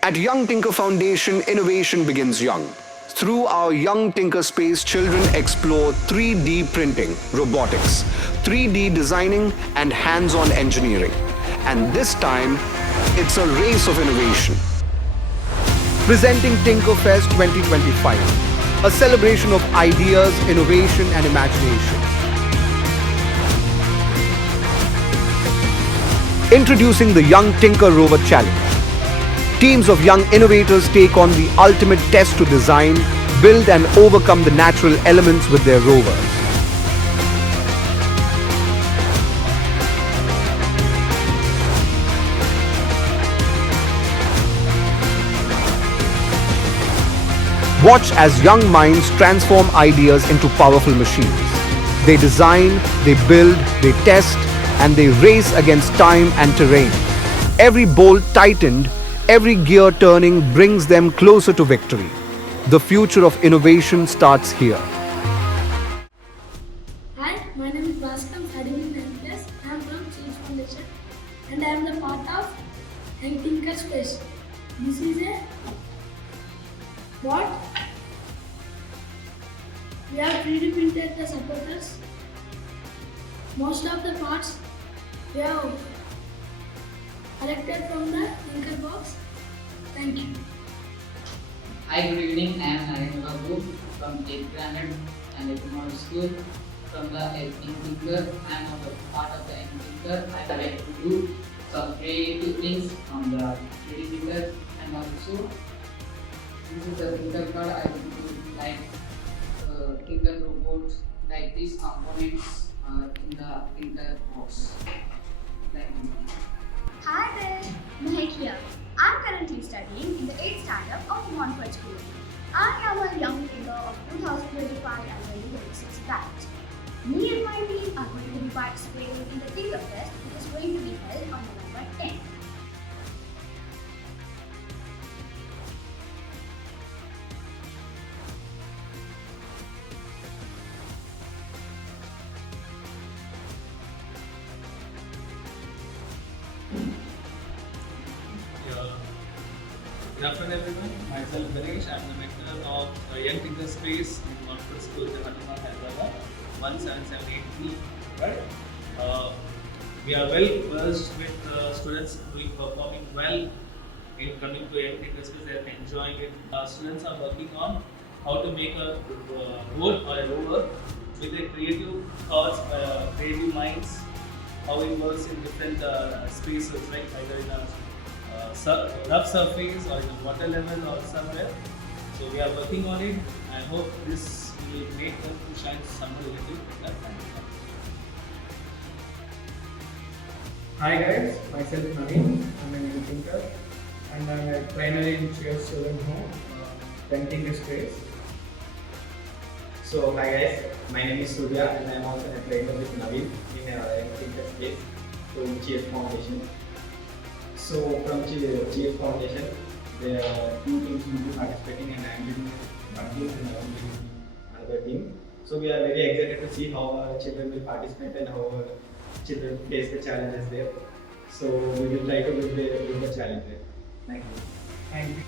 At Young Tinker Foundation, innovation begins young. Through our Young Tinker Space, children explore 3D printing, robotics, 3D designing, and hands-on engineering. And this time, it's a race of innovation. Presenting Tinkerfest 2025, a celebration of ideas, innovation, and imagination. Introducing the Young Tinker Rover Challenge. Teams of young innovators take on the ultimate test to design, build, and overcome the natural elements with their rovers. Watch as young minds transform ideas into powerful machines. They design, they build, they test, and they race against time and terrain. Every bolt tightened, every gear turning brings them closer to victory. The future of innovation starts here. Hi, my name is Bhaskar. I'm studying in 9th class. I am from Change Foundation and I am the part of Young Tinker Space. This is a what? We have 3D printed the supporters. Most of the parts we have collected from the Tinker box. Thank you. Hi, good evening. I am Naren Babu from 8th Granite and Economic School. From the Young Tinker, I am a part of the Young Tinker. I like to do some creative things from the 3D printer, and also this is the Tinker card. I will do like Tinker robots, like these components in the Tinker box. Thank you. Hi there, Mahek here. I'm currently studying in the 8th standard of Montfort School. I am a young thinker of 2025 and 2026 batch. Me and my team are going to be participating in the Tinker Fest, which is going to be held on November 10th. Good afternoon everyone, myself Ganesh. I am the mentor of Young Tinker Space in Montfort School, Hyderabad, 17783. Right? We are well versed with students doing performing well in coming to Young Tinker Space. They are enjoying it. Students are working on how to make a boat or a rover with a creative thoughts, creative minds, how it works in different spaces, right? Either in a rough surface or in a water level or somewhere. So we are working on it. I hope this will make them to shine somewhere a little better. Hi guys, myself Naveen. I'm a young thinker and I'm a trainer in Cheers Children Home, Young Tinker Space. So hi guys, my name is Surya and I am also a trainer with Naveen in Young Tinker Space from GS Foundation. So from GS Foundation, there are two teams will be participating and I am leading one team and I am leading another team. So we are very excited to see how our children will participate and how our children face the challenges there. So we will try to win the challenge there. Thank you. Thank you.